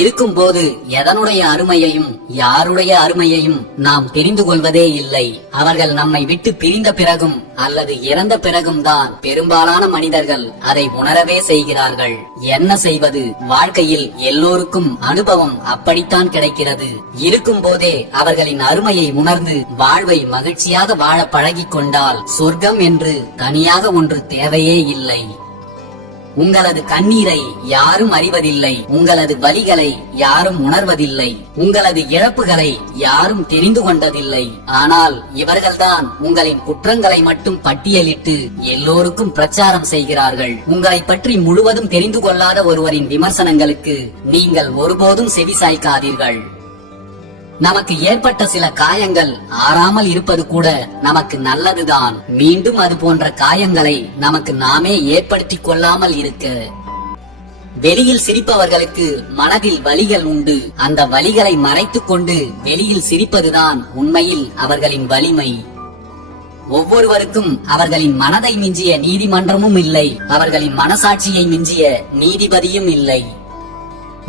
இருக்கும்போது எதனுடைய அருமையையும் யாருடைய அருமையையும் நாம் தெரிந்து கொள்வதே இல்லை. அவர்கள் நம்மை விட்டு பிரிந்த பிறகும் அல்லது இறந்த பிறகும் தான் பெரும்பாலான மனிதர்கள் அதை உணரவே செய்கிறார்கள். என்ன செய்வது? வாழ்க்கையில் எல்லோருக்கும் அனுபவம் அப்படித்தான் கிடைக்கிறது. இருக்கும் போதே அவர்களின் அருமையை உணர்ந்து வாழ்வை மகிழ்ச்சியாக வாழ பழகிக் கொண்டால் சொர்க்கம் என்று தனியாக ஒன்று தேவையே இல்லை. உங்களது கண்ணீரை யாரும் அறிவதில்லை, உங்களது வலிகளை யாரும் உணர்வதில்லை, உங்களது இழப்புகளை யாரும் தெரிந்து கொண்டதில்லை. ஆனால் இவர்கள்தான் உங்களின் குற்றங்களை மட்டும் பட்டியலிட்டு எல்லோருக்கும் பிரச்சாரம் செய்கிறார்கள். உங்களை பற்றி முழுவதும் தெரிந்து கொள்ளாத ஒருவரின் விமர்சனங்களுக்கு நீங்கள் ஒருபோதும் செவிசாய்க்காதீர்கள். நமக்கு ஏற்பட்ட சில காயங்கள் ஆறாமல் இருப்பது கூட நமக்கு நல்லதுதான். மீண்டும் அது போன்ற காயங்களை நமக்கு நாமே ஏற்படுத்திக் கொள்ளாமல் இருக்க. வெளியில் சிரிப்பவர்களுக்கு மனதில் வலிகள் உண்டு. அந்த வலிகளை மறைத்துக் கொண்டு வெளியில் சிரிப்பதுதான் உண்மையில் அவர்களின் வலிமை. ஒவ்வொருவருக்கும் அவர்களின் மனதை மிஞ்சிய நீதிமன்றமும் இல்லை, அவர்களின் மனசாட்சியை மிஞ்சிய நீதிபதியும் இல்லை.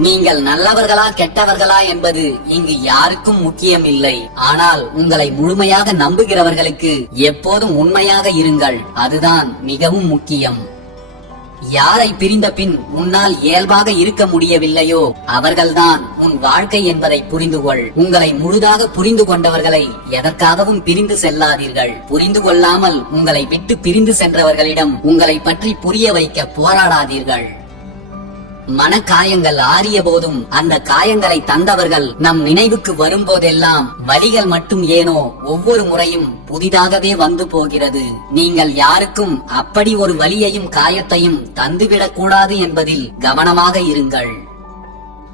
நீங்கள் நல்லவர்களா கெட்டவர்களா என்பது இங்கு யாருக்கும் முக்கியம் இல்லை. ஆனால் உங்களை முழுமையாக நம்புகிறவர்களுக்கு எப்போதும் உண்மையாக இருங்கள், அதுதான் மிகவும் முக்கியம். யாரை பிரிந்த பின் உன்னால் இயல்பாக இருக்க முடியவில்லையோ அவர்கள்தான் உன் வாழ்க்கை என்பதை புரிந்துகொள். உங்களை முழுதாக புரிந்து கொண்டவர்களை எதற்காகவும் பிரிந்து செல்லாதீர்கள். புரிந்து கொள்ளாமல் உங்களை விட்டு பிரிந்து சென்றவர்களிடம் உங்களை பற்றி புரிய வைக்க போராடாதீர்கள். மனக்காயங்கள் ஆறிய போதும் அந்த காயங்களை தந்தவர்கள் நம் நினைவுக்கு வரும்போதெல்லாம் வலிகள் மட்டும் ஏனோ ஒவ்வொரு முறையும் புதிதாகவே வந்து போகிறது. நீங்கள் யாருக்கும் அப்படி ஒரு வலியையும் காயத்தையும் தந்துவிடக் கூடாது என்பதில் கவனமாக இருங்கள்.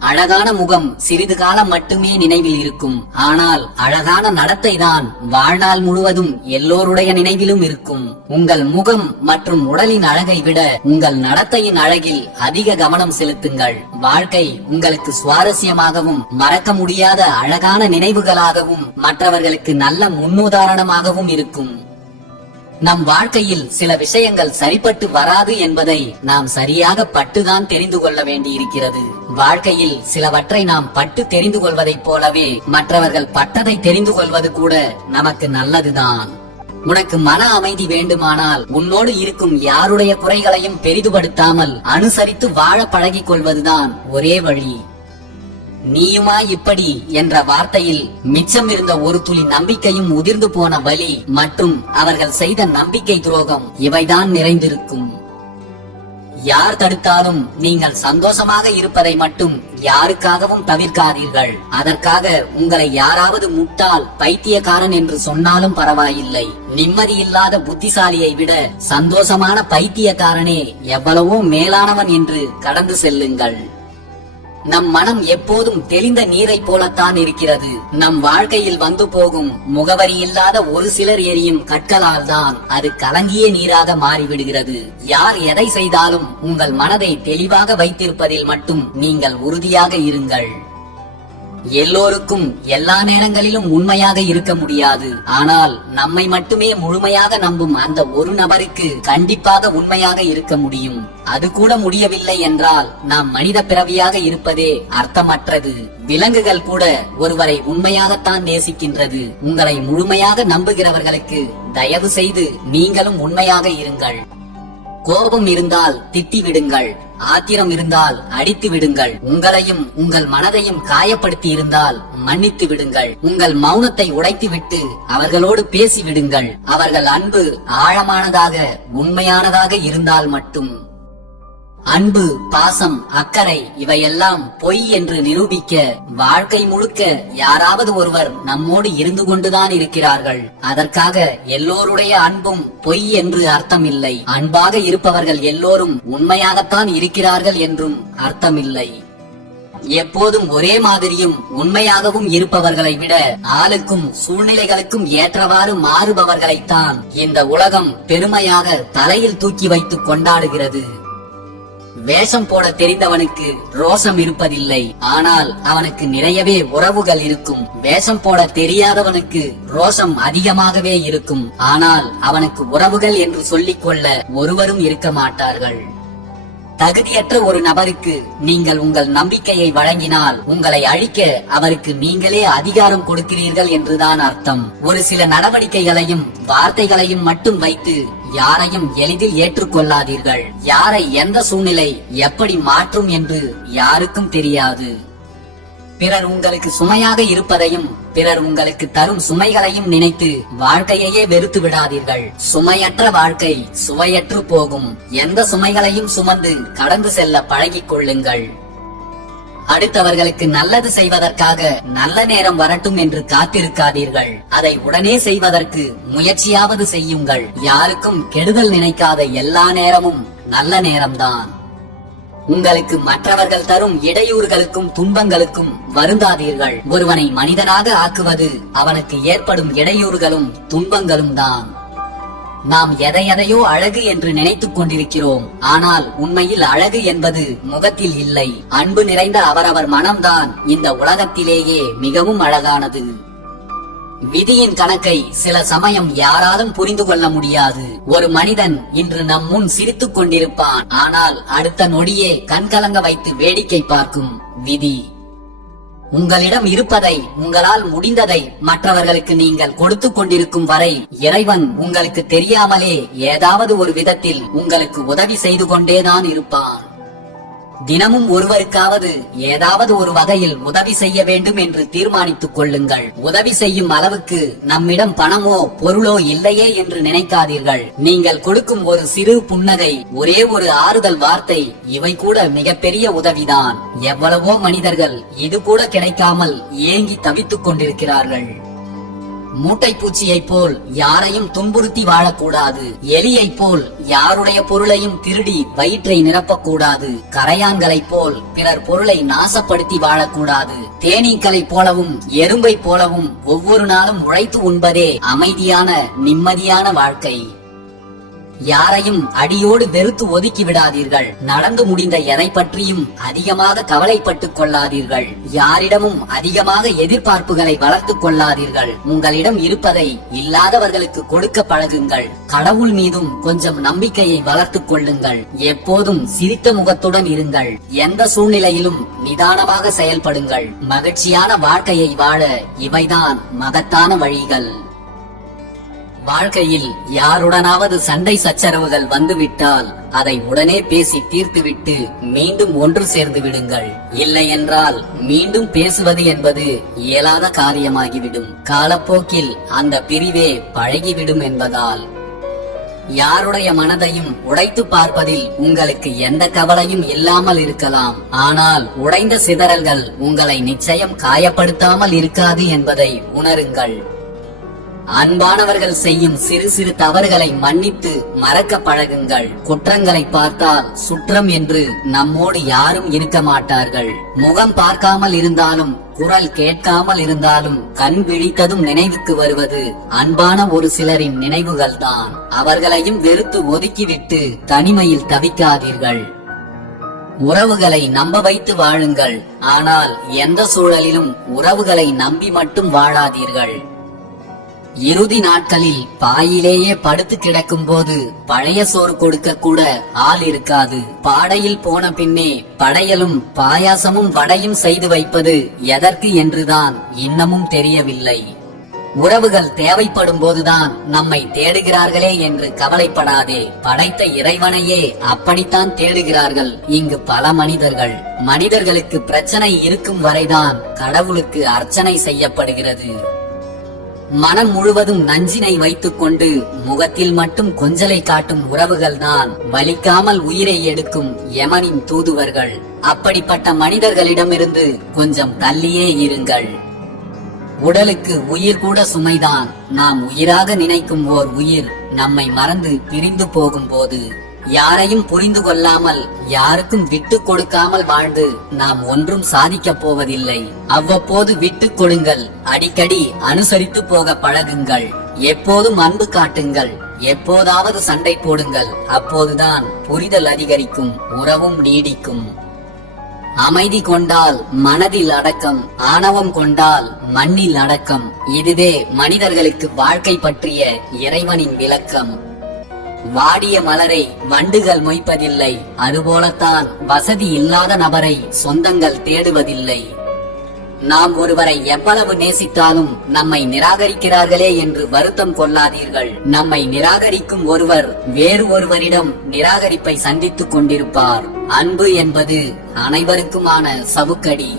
அழகான முகம் சிறிது காலம் மட்டுமே நினைவில் இருக்கும். ஆனால் அழகான நடத்தை தான் வாழ்நாள் முழுவதும் எல்லோருடைய நினைவிலும் இருக்கும். உங்கள் முகம் மற்றும் உடலின் அழகை விட உங்கள் நடத்தையின் அழகில் அதிக கவனம் செலுத்துங்கள். வாழ்க்கை உங்களுக்கு சுவாரஸ்யமாகவும் மறக்க முடியாத அழகான நினைவுகளாகவும் மற்றவர்களுக்கு நல்ல முன்னுதாரணமாகவும் இருக்கும். நம் வாழ்க்கையில் சில விஷயங்கள் சரிப்பட்டு வராது என்பதை நாம் சரியாக பட்டுதான் தெரிந்து கொள்ள வேண்டியிருக்கிறது. வாழ்க்கையில் சிலவற்றை நாம் பட்டு தெரிந்து கொள்வதைப் போலவே மற்றவர்கள் பட்டதை தெரிந்து கொள்வது கூட நமக்கு நல்லதுதான். உனக்கு மன அமைதி வேண்டுமானால் உன்னோடு இருக்கும் யாருடைய குறைகளையும் பெரிதுபடுத்தாமல் அனுசரித்து வாழ பழகிக் கொள்வதுதான் ஒரே வழி. நீயுமா இப்படி என்ற வார்த்தையில் மிச்சம் இருந்த ஒரு துளி நம்பிக்கையும் உதிர்ந்து போன வலி மற்றும் அவர்கள் செய்த நம்பிக்கை துரோகம் இவைதான் நிறைந்திருக்கும். யார் தடுத்தாலும் நீங்கள் சந்தோஷமாக இருப்பதை மட்டும் யாருக்காகவும் தவிர்க்காதீர்கள். அதற்காக உங்களை யாராவது முட்டாள் பைத்தியக்காரன் என்று சொன்னாலும் பரவாயில்லை. நிம்மதி இல்லாத புத்திசாலியை விட சந்தோஷமான பைத்தியக்காரனே எவ்வளவோ மேலானவன் என்று கடந்து செல்லுங்கள். நம் மனம் எப்போதும் தெளிந்த நீரை போலத்தான் இருக்கிறது. நம் வாழ்க்கையில் வந்து போகும் முகவரி இல்லாத ஒரு சிலர் எரியும் கற்களால் தான் அது கலங்கிய நீராக மாறிவிடுகிறது. யார் எதை செய்தாலும் உங்கள் மனதை தெளிவாக வைத்திருப்பதில் மட்டும் நீங்கள் உறுதியாக இருங்கள். எல்லோருக்கும் எல்லா நேரங்களிலும் உண்மையாக இருக்க முடியாது. ஆனால் நம்மை மட்டுமே முழுமையாக நம்பும் அந்த ஒரு நபருக்கு கண்டிப்பாக உண்மையாக இருக்க முடியும். அது கூட முடியவில்லை என்றால் நாம் மனித பிறவியாக இருப்பதே அர்த்தமற்றது. விலங்குகள் கூட ஒருவரை உண்மையாகத்தான் நேசிக்கின்றது. உங்களை முழுமையாக நம்புகிறவர்களுக்கு தயவு செய்து நீங்களும் உண்மையாக இருங்கள். கோபம் இருந்தால் திட்டி விடுங்கள். ஆத்திரம் இருந்தால் அடித்து விடுங்கள். உங்களையும் உங்கள் மனதையும் காயப்படுத்தி இருந்தால் மன்னித்து விடுங்கள். உங்கள் மௌனத்தை உடைத்துவிட்டு அவர்களோடு பேசி விடுங்கள். அவர்கள் அன்பு ஆழமானதாக உண்மையானதாக இருந்தால் மட்டும். அன்பு, பாசம், அக்கறை இவையெல்லாம் பொய் என்று நிரூபிக்க வாழ்க்கை முழுக்க யாராவது ஒருவர் நம்மோடு இருந்து கொண்டுதான் இருக்கிறார்கள். அதற்காக எல்லோருடைய அன்பும் பொய் என்று அர்த்தமில்லை. அன்பாக இருப்பவர்கள் எல்லோரும் உண்மையாகத்தான் இருக்கிறார்கள் என்றும் அர்த்தமில்லை. எப்போதும் ஒரே மாதிரியும் உண்மையாகவும் இருப்பவர்களை விட ஆளுக்கும் சூழ்நிலைகளுக்கும் ஏற்றவாறு மாறுபவர்களைத்தான் இந்த உலகம் பெருமையாக தலையில் தூக்கி வைத்து கொண்டாடுகிறது. வேஷம் போட தெரிந்தவனுக்கு ரோஷம் இருப்பதில்லை. ஆனால் அவனுக்கு நிறையவே உறவுகள் இருக்கும். வேஷம் போட தெரியாதவனுக்கு ரோஷம் அதிகமாகவே இருக்கும். ஆனால் அவனுக்கு உறவுகள் என்று சொல்லிக் கொள்ள ஒருவரும் இருக்க மாட்டார்கள். தகுதியற்ற ஒரு நபருக்கு நீங்கள் உங்கள் நம்பிக்கையை வழங்கினால் உங்களை அழிக்க அவருக்கு நீங்களே அதிகாரம் கொடுக்கிறீர்கள் என்றுதான் அர்த்தம். ஒரு சில நடவடிக்கைகளையும் வார்த்தைகளையும் மட்டும் வைத்து யாரையும் எளிதில் ஏற்றுக்கொள்ளாதீர்கள். யாரை எந்த சூழ்நிலை எப்படி மாற்றும் என்று யாருக்கும் தெரியாது. பிறர் உங்களுக்கு சுமையாக இருப்பதையும் பிறர் உங்களுக்கு தரும் சுமைகளையும் நினைத்து வாழ்க்கையையே வெறுத்து விடாதீர்கள். சுமையற்ற வாழ்க்கை சுவையற்று போகும். எந்த சுமைகளையும் சுமந்து கடந்து செல்ல பழகிக் கொள்ளுங்கள். அடுத்தவர்களுக்கு நல்லது செய்வதற்காக நல்ல நேரம் வரட்டும் என்று காத்திருக்காதீர்கள். அதை உடனே செய்வதற்கு முயற்சியாவது செய்யுங்கள். யாருக்கும் கெடுதல் நினைக்காத எல்லா நேரமும் நல்ல நேரம்தான். உங்களுக்கு மற்றவர்கள் தரும் இடையூறுகளுக்கும் துன்பங்களுக்கும் வருந்தாதீர்கள். ஒருவனை மனிதனாக ஆக்குவது அவனுக்கு ஏற்படும் இடையூறுகளும் துன்பங்களும் தான். நாம் எதையோ அழகு என்று நினைத்துக் கொண்டிருக்கிறோம். ஆனால் உண்மையில் அழகு என்பது முகத்தில் இல்லை. அன்பு நிறைந்த அவரவர் மனம்தான் இந்த உலகத்திலேயே மிகவும் அழகானது. விதியின் கணக்கை சில சமயம் யாராலும் புரிந்து கொள்ள முடியாது. ஒரு மனிதன் இன்று நம் முன் சிரித்துக் கொண்டிருப்பான். ஆனால் அடுத்த நொடியே கண்கலங்க வைத்து வேடிக்கை பார்க்கும் விதி. உங்களிடம் இருப்பதை, உங்களால் முடிந்ததை மற்றவர்களுக்கு நீங்கள் கொடுத்து கொண்டிருக்கும் வரை இறைவன் உங்களுக்கு தெரியாமலே ஏதாவது ஒரு விதத்தில் உங்களுக்கு உதவி செய்து கொண்டேதான் இருப்பான். தினமும் ஒருவருக்காவது ஏதாவது ஒரு வகையில் உதவி செய்ய வேண்டும் என்று தீர்மானித்துக் கொள்ளுங்கள். உதவி செய்யும் அளவுக்கு நம்மிடம் பணமோ பொருளோ இல்லையே என்று நினைக்காதீர்கள். நீங்கள் கொடுக்கும் ஒரு சிறு புன்னகை, ஒரே ஒரு ஆறுதல் வார்த்தை, இவை கூட மிகப்பெரிய உதவிதான். எவ்வளவோ மனிதர்கள் இது கூட கிடைக்காமல் ஏங்கி தவித்துக் கொண்டிருக்கிறார்கள். மூட்டை பூச்சியை போல் யாரையும் துன்புறுத்தி வாழக்கூடாது. எலியை போல் யாருடைய பொருளையும் திருடி வயிற்றை நிரப்பக்கூடாது. கரையான்களை போல் பிறர் பொருளை நாசப்படுத்தி வாழக்கூடாது. தேனீக்களை போலவும் எறும்பை போலவும் ஒவ்வொரு நாளும் உழைத்து உண்பதே அமைதியான நிம்மதியான வாழ்க்கை. யாரையும் அடியோடு வெறுத்து ஒதுக்கி விடாதீர்கள். நடந்து முடிந்த எதை பற்றியும் அதிகமாக கவலைப்பட்டுக் கொள்ளாதீர்கள். யாரிடமும் அதிகமாக எதிர்பார்ப்புகளை வளர்த்துக் கொள்ளாதீர்கள். உங்களிடம் இருப்பதை இல்லாதவர்களுக்கு கொடுக்க பழகுங்கள். கடவுள் மீதும் கொஞ்சம் நம்பிக்கையை வளர்த்துக் கொள்ளுங்கள். எப்போதும் சிரித்த முகத்துடன் இருங்கள். எந்த சூழ்நிலையிலும் நிதானமாக செயல்படுங்கள். மகிழ்ச்சியான வாழ்க்கையை வாழ இவைதான் மகத்தான வழிகள். வாழ்க்கையில் யாருடனாவது சண்டை சச்சரவுகள் வந்துவிட்டால் அதை உடனே பேசி தீர்த்துவிட்டு மீண்டும் ஒன்று சேர்ந்து விடுங்கள். இல்லை என்றால் மீண்டும் பேசுவது என்பது இயலாத காரியமாகிவிடும். காலப்போக்கில் அந்த பிரிவே பழகிவிடும் என்பதால் யாருடைய மனதையும் உடைத்து பார்ப்பதில் உங்களுக்கு எந்த கவலையும் இல்லாமல் இருக்கலாம். ஆனால் உடைந்த சிதறல்கள் உங்களை நிச்சயம் காயப்படுத்தாமல் இருக்காது என்பதை உணருங்கள். அன்பானவர்கள் செய்யும் சிறு சிறு தவறுகளை மன்னித்து மறக்க பழகுங்கள். குற்றங்களை பார்த்தால் சுற்றம் என்று நம்மோடு யாரும் இருக்க மாட்டார்கள். முகம் பார்க்காமல் இருந்தாலும் குரல் கேட்காமல் இருந்தாலும் கண் விழித்ததும் நினைவுக்கு வருவது அன்பான ஒரு சிலரின் நினைவுகள் தான். அவர்களையும் வெறுத்து ஒதுக்கிவிட்டு தனிமையில் தவிக்காதீர்கள். உறவுகளை நம்ப வைத்து வாழுங்கள். ஆனால் எந்த சூழலிலும் உறவுகளை நம்பி மட்டும் வாழாதீர்கள். இறுதி நாட்களில் பாயிலேயே படுத்து கிடக்கும் போது பழைய சோறு கொடுக்க கூட ஆள் இருக்காது. பாடையில் போன பின்னே படையலும் பாயாசமும் வடையும் செய்து வைப்பது எதற்கு என்றுதான் இன்னமும் தெரியவில்லை. உறவுகள் தேவைப்படும் போதுதான் நம்மை தேடுகிறார்களே என்று கவலைப்படாதே. படைத்த இறைவனையே அப்படித்தான் தேடுகிறார்கள் இங்கு பல மனிதர்கள். மனிதர்களுக்கு பிரச்சனை இருக்கும் வரைதான் கடவுளுக்கு அர்ச்சனை செய்யப்படுகிறது. மனம் முழுவதும் நஞ்சினை வைத்துக் கொண்டு முகத்தில் மட்டும் கொஞ்சலை காட்டும் உறவுகள் தான் வலிக்காமல் உயிரை எடுக்கும் யமனின் தூதுவர்கள். அப்படிப்பட்ட மனிதர்களிடமிருந்து கொஞ்சம் தள்ளியே இருங்கள். உடலுக்கு உயிர் கூட சுமைதான். நாம் உயிராக நினைக்கும் ஓர் உயிர் நம்மை மறந்து பிரிந்து போகும் போது, யாரையும் புரிந்து கொள்ளாமல் யாருக்கும் விட்டு கொடுக்காமல் வாழ்ந்து நாம் ஒன்றும் சாதிக்கப் போவதில்லை. அவ்வப்போது விட்டு கொடுங்கள். அடிக்கடி அனுசரித்து போக பழகுங்கள். எப்போதும் அன்பு காட்டுங்கள். எப்போதாவது சண்டை போடுங்கள். அப்போதுதான் புரிதல் அதிகரிக்கும், உறவும் நீடிக்கும். அமைதி கொண்டால் மனதில் அடக்கம், ஆணவம் கொண்டால் மண்ணில் அடக்கம். இதுவே மனிதர்களுக்கு வாழ்க்கை பற்றிய இறைவனின் விளக்கம். வாடிய மலரை வண்டுகள் மொய்ப்பதில்லை, அதுபோலத்தான் வசதி இல்லாத நபரை சொந்தங்கள் தேடுவதில்லை. நாம் ஒருவரை எவ்வளவு நேசித்தாலும் நம்மை நிராகரிக்கிறார்களே என்று வருத்தம் கொள்ளாதீர்கள். நம்மை நிராகரிக்கும் ஒருவர் வேறு ஒருவரிடம் நிராகரிப்பை சந்தித்துக் கொண்டிருப்பார். அன்பு என்பது அனைவருக்குமான சவுக்கடி.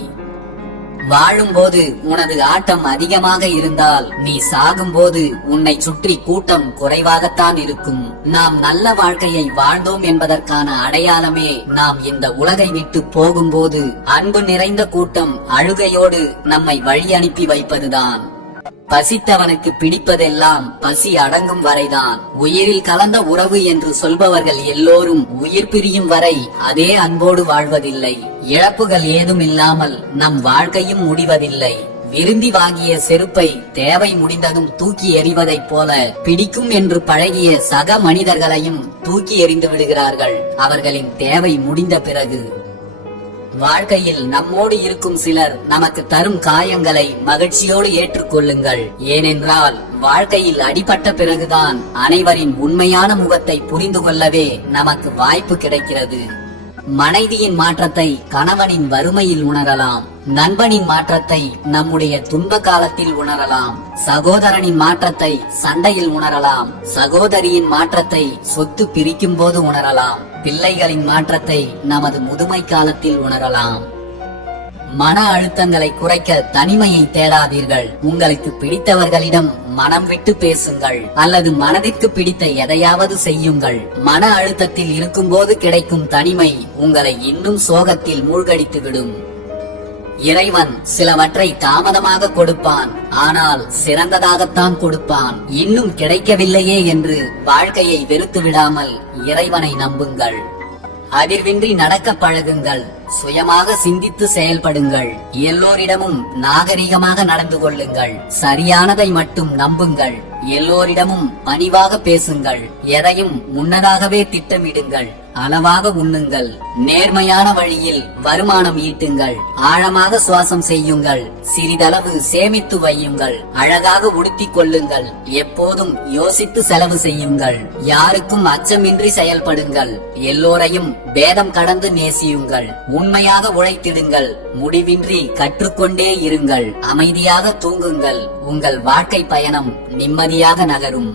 வாழும்போது உனது ஆட்டம் அதிகமாக இருந்தால் நீ சாகும்போது உன்னை சுற்றி கூட்டம் குறைவாகத்தான் இருக்கும். நாம் நல்ல வாழ்க்கையை வாழ்ந்தோம் என்பதற்கான அடையாளமே நாம் இந்த உலகை விட்டு போகும்போது அன்பு நிறைந்த கூட்டம் அழுகையோடு நம்மை வழி அனுப்பி வைப்பதுதான். பசித்தவனுக்கு பிடிப்பதெல்லாம் பசி அடங்கும் வரைதான். உயிரில் கலந்த உறவு என்று சொல்பவர்கள் எல்லோரும் உயிர் பிரியும் வரை அதே அன்போடு வாழ்வதில்லை. இழப்புகள் ஏதும் இல்லாமல் நம் வாழ்க்கையும் முடிவதில்லை. விரும்பி வாங்கிய செருப்பை தேவை முடிந்ததும் தூக்கி எறிவதைப் போல பிடிக்கும் என்று பழகிய சக மனிதர்களையும் தூக்கி எறிந்து விடுகிறார்கள் அவர்களின் தேவை முடிந்த பிறகு. வாழ்க்கையில் நம்மோடு இருக்கும் சிலர் நமக்கு தரும் காயங்களை மகிழ்ச்சியோடு ஏற்றுக்கொள்ளுங்கள். ஏனென்றால் வாழ்க்கையில் அடிபட்ட பிறகுதான் அனைவரின் உண்மையான முகத்தை புரிந்து கொள்ளவே நமக்கு வாய்ப்பு கிடைக்கிறது. மனைவியின் மாற்றத்தை கணவனின் வறுமையில் உணரலாம். நண்பனின் மாற்றத்தை நம்முடைய துன்ப காலத்தில் உணரலாம். சகோதரனின் மாற்றத்தை சண்டையில் உணரலாம். சகோதரியின் மாற்றத்தை சொத்து பிரிக்கும் போது உணரலாம். பிள்ளைகளின் மாற்றத்தை நமது முதுமை காலத்தில் உணரலாம். மன அழுத்தங்களை குறைக்க தனிமையை தேடாதீர்கள். உங்களுக்கு பிடித்தவர்களிடம் மனம் விட்டு பேசுங்கள் அல்லது மனதிற்கு பிடித்த எதையாவது செய்யுங்கள். மன அழுத்தத்தில் இருக்கும்போது கிடைக்கும் தனிமை உங்களை இன்னும் சோகத்தில் மூழ்கடித்துவிடும். இறைவன் சிலவற்றை தாமதமாக கொடுப்பான், ஆனால் சிறந்ததாகத்தான் கொடுப்பான். இன்னும் கிடைக்கவில்லையே என்று வாழ்க்கையை வெறுத்து விடாமல் இறைவனை நம்புங்கள். அதிர்வின்றி நடக்க பழகுங்கள். சுயமாக சிந்தித்து செயல்படுங்கள். எல்லோரிடமும் நாகரிகமாக நடந்து கொள்ளுங்கள். சரியானதை மட்டும் நம்புங்கள். எல்லோரிடமும் பணிவாக பேசுங்கள். எதையும் முன்னதாகவே திட்டமிடுங்கள். அளவாக உண்ணுங்கள். நேர்மையான வழியில் வருமானம் ஈட்டுங்கள். ஆழமாக சுவாசம் செய்யுங்கள். சிறிதளவு சேமித்து வையுங்கள். அழகாக உடுத்திக் கொள்ளுங்கள். எப்போதும் யோசித்து செலவு செய்யுங்கள். யாருக்கும் அச்சமின்றி செயல்படுங்கள். எல்லோரையும் பேதம் கடந்து நேசியுங்கள். உண்மையாக உழைத்திடுங்கள். முடிவின்றி கற்றுக்கொண்டே இருங்கள். அமைதியாக தூங்குங்கள். உங்கள் வாழ்க்கை பயணம் நிம்மதியாக நகரும்.